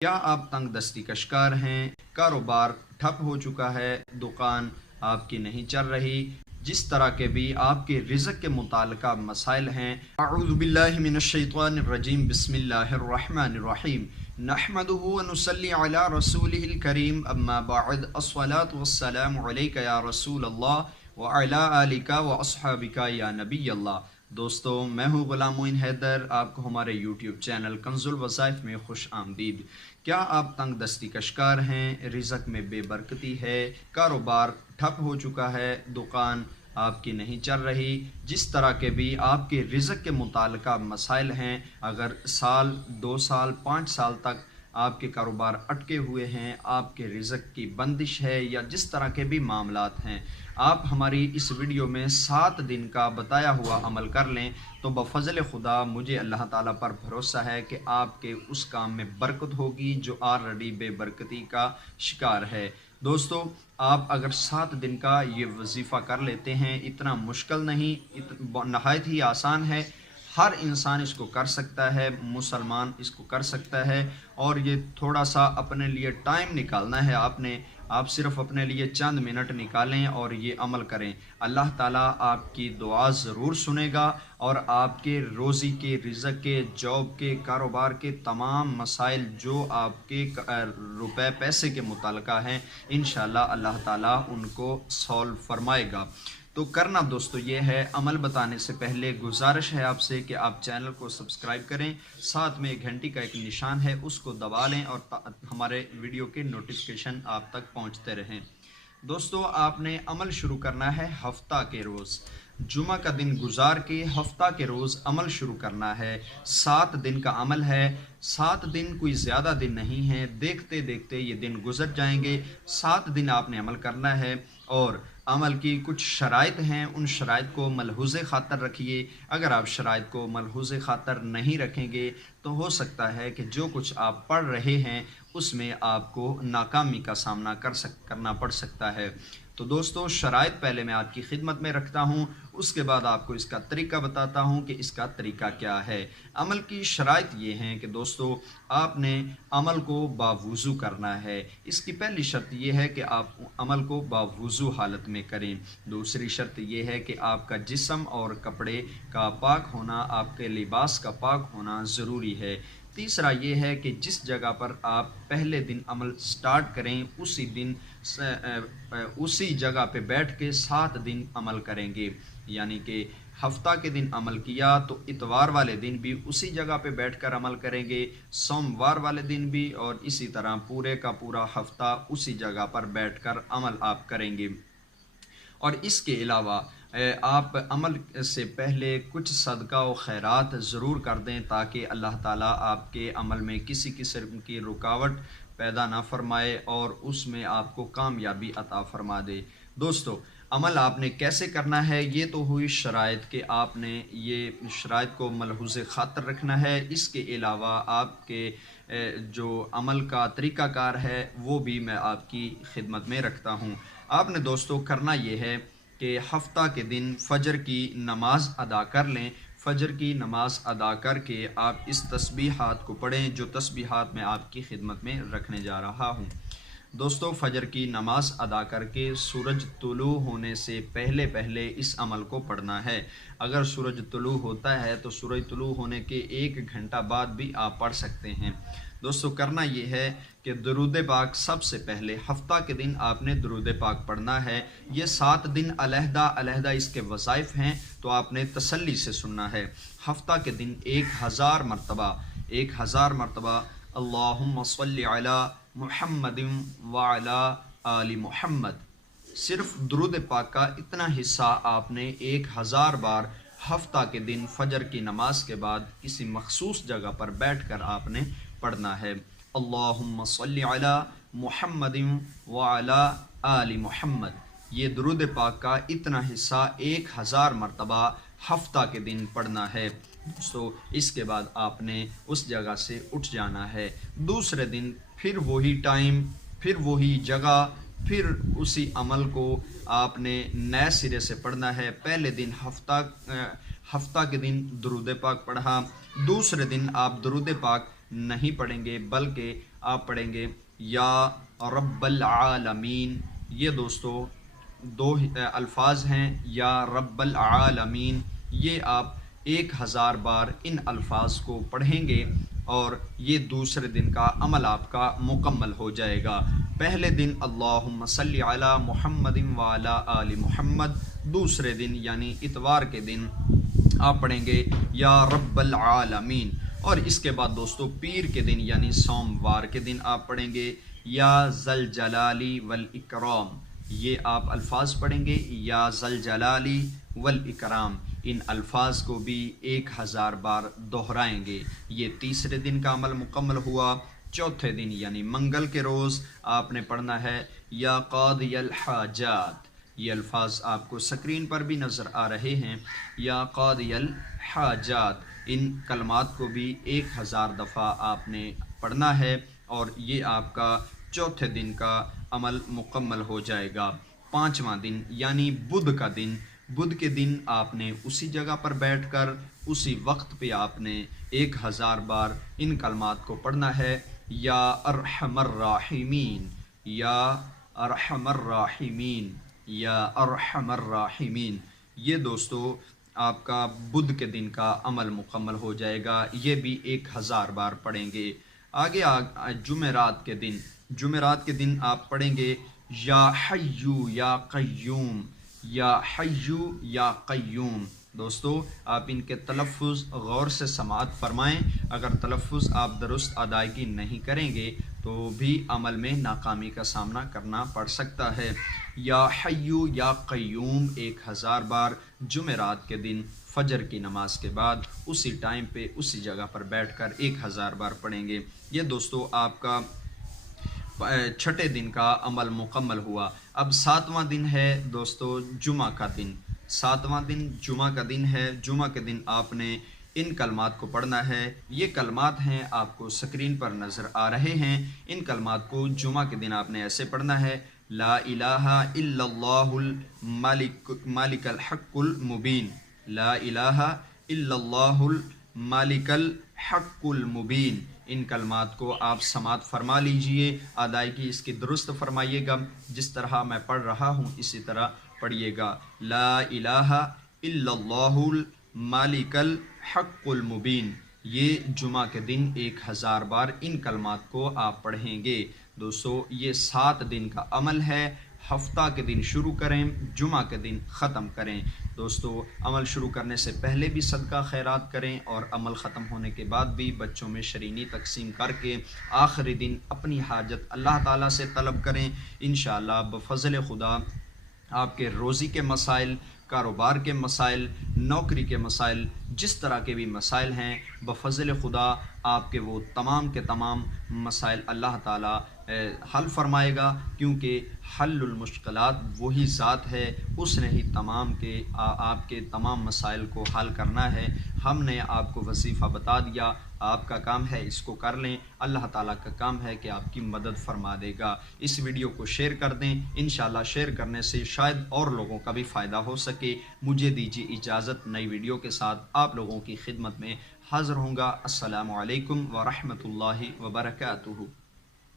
کیا آپ تنگ دستی کا شکار ہیں؟ کاروبار ٹھپ ہو چکا ہے، دکان آپ کی نہیں چل رہی، جس طرح کے بھی آپ کے رزق کے متعلقہ مسائل ہیں؟ اعوذ باللہ من الشیطان الرجیم، بسم اللہ الرحمن الرحیم، نحمده ونصلی علی رسولہ الکریم، اما بعد، الصلاة والسلام علیک یا رسول اللہ وعلی آلک واصحابک یا نبی اللہ۔ دوستو، میں ہوں غلام معین حیدر، آپ کو ہمارے یوٹیوب چینل کنز الوظائف میں خوش آمدید۔ کیا آپ تنگ دستی کا شکار ہیں؟ رزق میں بے برکتی ہے، کاروبار ٹھپ ہو چکا ہے، دکان آپ کی نہیں چل رہی، جس طرح کے بھی آپ کے رزق کے متعلقہ مسائل ہیں، اگر سال، 2 سال، 5 سال تک آپ کے کاروبار اٹکے ہوئے ہیں، آپ کے رزق کی بندش ہے، یا جس طرح کے بھی معاملات ہیں، آپ ہماری اس ویڈیو میں 7 دن کا بتایا ہوا عمل کر لیں تو بفضل خدا مجھے اللہ تعالیٰ پر بھروسہ ہے کہ آپ کے اس کام میں برکت ہوگی جو آلریڈی بے برکتی کا شکار ہے۔ دوستو، آپ اگر 7 دن کا یہ وظیفہ کر لیتے ہیں، اتنا مشکل نہیں، نہایت ہی آسان ہے، ہر انسان اس کو کر سکتا ہے، مسلمان اس کو کر سکتا ہے، اور یہ تھوڑا سا اپنے لیے ٹائم نکالنا ہے آپ صرف اپنے لیے چند منٹ نکالیں اور یہ عمل کریں۔ اللہ تعالیٰ آپ کی دعا ضرور سنے گا، اور آپ کے روزی کے، رزق کے، جاب کے، کاروبار کے تمام مسائل جو آپ کے روپے پیسے کے متعلقہ ہیں، انشاءاللہ اللہ تعالیٰ ان کو سولو فرمائے گا۔ تو کرنا دوستو یہ ہے، عمل بتانے سے پہلے گزارش ہے آپ سے کہ آپ چینل کو سبسکرائب کریں، ساتھ میں گھنٹی کا ایک نشان ہے اس کو دبا لیں، اور ہمارے ویڈیو کے نوٹیفیکیشن آپ تک پہنچتے رہیں۔ دوستو، آپ نے عمل شروع کرنا ہے ہفتہ کے روز، جمعہ کا دن گزار کے ہفتہ کے روز عمل شروع کرنا ہے۔ 7 دن کا عمل ہے، 7 دن کوئی زیادہ دن نہیں ہے، دیکھتے دیکھتے یہ دن گزر جائیں گے۔ 7 دن آپ نے عمل کرنا ہے، اور عمل کی کچھ شرائط ہیں، ان شرائط کو ملحوظ خاطر رکھیے۔ اگر آپ شرائط کو ملحوظ خاطر نہیں رکھیں گے تو ہو سکتا ہے کہ جو کچھ آپ پڑھ رہے ہیں اس میں آپ کو ناکامی کا سامنا کرنا پڑ سکتا ہے۔ تو دوستو، شرائط پہلے میں آپ کی خدمت میں رکھتا ہوں، اس کے بعد آپ کو اس کا طریقہ بتاتا ہوں کہ اس کا طریقہ کیا ہے۔ عمل کی شرائط یہ ہیں کہ دوستو، آپ نے عمل کو باوضو کرنا ہے۔ اس کی پہلی شرط یہ ہے کہ آپ عمل کو باوضو حالت میں کریں۔ دوسری شرط یہ ہے کہ آپ کا جسم اور کپڑے کا پاک ہونا، آپ کے لباس کا پاک ہونا ضروری ہے۔ تیسرا یہ ہے کہ جس جگہ پر آپ پہلے دن عمل سٹارٹ کریں، اسی جگہ پہ بیٹھ کے 7 دن عمل کریں گے، یعنی کہ ہفتہ کے دن عمل کیا تو اتوار والے دن بھی اسی جگہ پہ بیٹھ کر عمل کریں گے، سوموار والے دن بھی، اور اسی طرح پورے کا پورا ہفتہ اسی جگہ پر بیٹھ کر عمل آپ کریں گے۔ اور اس کے علاوہ آپ عمل سے پہلے کچھ صدقہ و خیرات ضرور کر دیں، تاکہ اللہ تعالیٰ آپ کے عمل میں کسی قسم کی رکاوٹ پیدا نہ فرمائے اور اس میں آپ کو کامیابی عطا فرما دے۔ دوستو، عمل آپ نے کیسے کرنا ہے؟ یہ تو ہوئی شرائط کہ آپ نے یہ شرائط کو ملحوظ خاطر رکھنا ہے۔ اس کے علاوہ آپ کے جو عمل کا طریقہ کار ہے وہ بھی میں آپ کی خدمت میں رکھتا ہوں۔ آپ نے دوستو کرنا یہ ہے کہ ہفتہ کے دن فجر کی نماز ادا کر لیں۔ فجر کی نماز ادا کر کے آپ اس تسبیحات کو پڑھیں جو تسبیحات میں آپ کی خدمت میں رکھنے جا رہا ہوں۔ دوستو، فجر کی نماز ادا کر کے سورج طلوع ہونے سے پہلے پہلے اس عمل کو پڑھنا ہے۔ اگر سورج طلوع ہوتا ہے تو سورج طلوع ہونے کے 1 گھنٹہ بعد بھی آپ پڑھ سکتے ہیں۔ دوستو، کرنا یہ ہے کہ درود پاک سب سے پہلے ہفتہ کے دن آپ نے درود پاک پڑھنا ہے۔ یہ 7 دن علیحدہ علیحدہ اس کے وظائف ہیں، تو آپ نے تسلی سے سننا ہے۔ ہفتہ کے دن 1000 مرتبہ اللہم صلی علی محمد وعلی آل محمد، صرف درود پاک کا اتنا حصہ آپ نے 1000 بار ہفتہ کے دن فجر کی نماز کے بعد کسی مخصوص جگہ پر بیٹھ کر آپ نے پڑھنا ہے۔ اللہم صلی علی محمد وعلی آل محمد، یہ درود پاک کا اتنا حصہ 1000 مرتبہ ہفتہ کے دن پڑھنا ہے۔ دوستو، اس کے بعد آپ نے اس جگہ سے اٹھ جانا ہے۔ دوسرے دن پھر وہی ٹائم، پھر وہی جگہ، پھر اسی عمل کو آپ نے نئے سرے سے پڑھنا ہے۔ پہلے دن ہفتہ کے دن درود پاک پڑھا، دوسرے دن آپ درود پاک نہیں پڑھیں گے، بلکہ آپ پڑھیں گے یا رب العالمین۔ یہ دوستو دو الفاظ ہیں، یا رب العالمین، یہ آپ 1000 بار ان الفاظ کو پڑھیں گے اور یہ دوسرے دن کا عمل آپ کا مکمل ہو جائے گا۔ پہلے دن اللہم صلی علی محمد وعلی آل محمد، دوسرے دن یعنی اتوار کے دن آپ پڑھیں گے یا رب العالمین، اور اس کے بعد دوستو پیر کے دن یعنی سوموار کے دن آپ پڑھیں گے یا ذل جلالی والاکرام۔ یہ آپ الفاظ پڑھیں گے یا ذل جلالی والاکرام، ان الفاظ کو بھی 1000 بار دہرائیں گے۔ یہ تیسرے دن کا عمل مکمل ہوا۔ چوتھے دن یعنی منگل کے روز آپ نے پڑھنا ہے یا قاضی الحاجات۔ یہ الفاظ آپ کو سکرین پر بھی نظر آ رہے ہیں، یا قاضی الحاجات۔ ان کلمات کو بھی 1000 دفعہ آپ نے پڑھنا ہے اور یہ آپ کا چوتھے دن کا عمل مکمل ہو جائے گا۔ پانچواں دن یعنی بدھ کا دن، بدھ کے دن آپ نے اسی جگہ پر بیٹھ کر اسی وقت پہ آپ نے 1000 بار ان کلمات کو پڑھنا ہے، یا ارحم الراحمین، یا ارحم الراحمین، یا ارحم الراحمین۔ یہ دوستو آپ کا بدھ کے دن کا عمل مکمل ہو جائے گا، یہ بھی 1000 بار پڑھیں گے۔ آگے جمعرات کے دن، جمعرات کے دن آپ پڑھیں گے یا حیو یا قیوم، یا حیو یا قیوم۔ دوستو آپ ان کے تلفظ غور سے سماعت فرمائیں، اگر تلفظ آپ درست ادائیگی نہیں کریں گے تو بھی عمل میں ناکامی کا سامنا کرنا پڑ سکتا ہے۔ یا حیو یا قیوم 1000 بار جمعرات کے دن فجر کی نماز کے بعد اسی ٹائم پہ اسی جگہ پر بیٹھ کر 1000 بار پڑھیں گے۔ یہ دوستو آپ کا چھٹے دن کا عمل مکمل ہوا۔ اب 7واں دن ہے دوستو جمعہ کا دن۔ 7واں دن جمعہ کا دن ہے۔ جمعہ کے دن آپ نے ان کلمات کو پڑھنا ہے۔ یہ کلمات ہیں آپ کو سکرین پر نظر آ رہے ہیں۔ ان کلمات کو جمعہ کے دن آپ نے ایسے پڑھنا ہے، لا الہ الا اللہ المالک الحق المبین، لا الہ الا اللہ المالک الحق المبین۔ ان کلمات کو آپ سماعت فرما لیجئے، ادائیگی اس کی درست فرمائیے گا، جس طرح میں پڑھ رہا ہوں اسی طرح پڑھیے گا، لا الہ الا اللہ المالک الحق المبین۔ یہ جمعہ کے دن 1000 بار ان کلمات کو آپ پڑھیں گے۔ دوستو یہ 7 دن کا عمل ہے، ہفتہ کے دن شروع کریں، جمعہ کے دن ختم کریں۔ دوستو عمل شروع کرنے سے پہلے بھی صدقہ خیرات کریں اور عمل ختم ہونے کے بعد بھی بچوں میں شرینی تقسیم کر کے آخری دن اپنی حاجت اللہ تعالیٰ سے طلب کریں۔ انشاءاللہ بفضل خدا آپ کے روزی کے مسائل، کاروبار کے مسائل، نوکری کے مسائل، جس طرح کے بھی مسائل ہیں، بفضل خدا آپ کے وہ تمام کے تمام مسائل اللہ تعالیٰ حل فرمائے گا، کیونکہ حل المشکلات وہی ذات ہے، اس نے ہی تمام کے آپ کے تمام مسائل کو حل کرنا ہے۔ ہم نے آپ کو وظیفہ بتا دیا، آپ کا کام ہے اس کو کر لیں، اللہ تعالیٰ کا کام ہے کہ آپ کی مدد فرما دے گا۔ اس ویڈیو کو شیئر کر دیں، انشاءاللہ شیئر کرنے سے شاید اور لوگوں کا بھی فائدہ ہو سکے۔ مجھے دیجیے اجازت، نئی ویڈیو کے ساتھ آپ لوگوں کی خدمت میں حاضر ہوں گا۔ السلام علیکم ورحمۃ اللہ وبرکاتہ۔